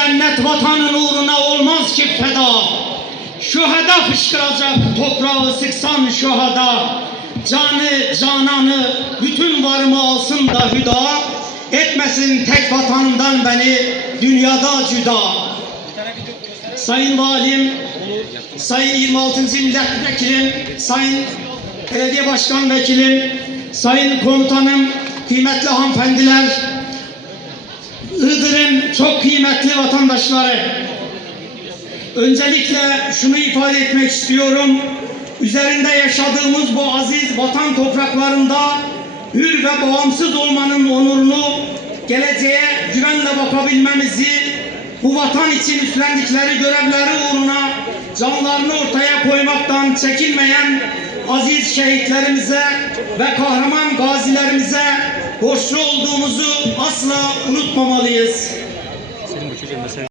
cennet vatanın uğruna olmaz ki feda. Şuhada fışkıracak toprağı sıksan şuhada. Canı cananı bütün varımı alsın da hüda. Etmesin tek vatanından beni dünyada cüda. Sayın Valim, Sayın 26. Milletvekilim, Sayın Belediye Başkan Vekilim, Sayın Komutanım, kıymetli hanımefendiler, Iğdır'ın çok kıymetli vatandaşları. Öncelikle şunu ifade etmek istiyorum. Üzerinde yaşadığımız bu aziz vatan topraklarında hür ve bağımsız olmanın onurunu, geleceğe güvenle bakabilmemizi, bu vatan için üstlendikleri görevleri uğruna canlarını ortaya koymaktan çekinmeyen aziz şehitlerimize ve kahraman gazilerimize borçlu olduğumuzu asla unutmamalıyız. 谢谢你们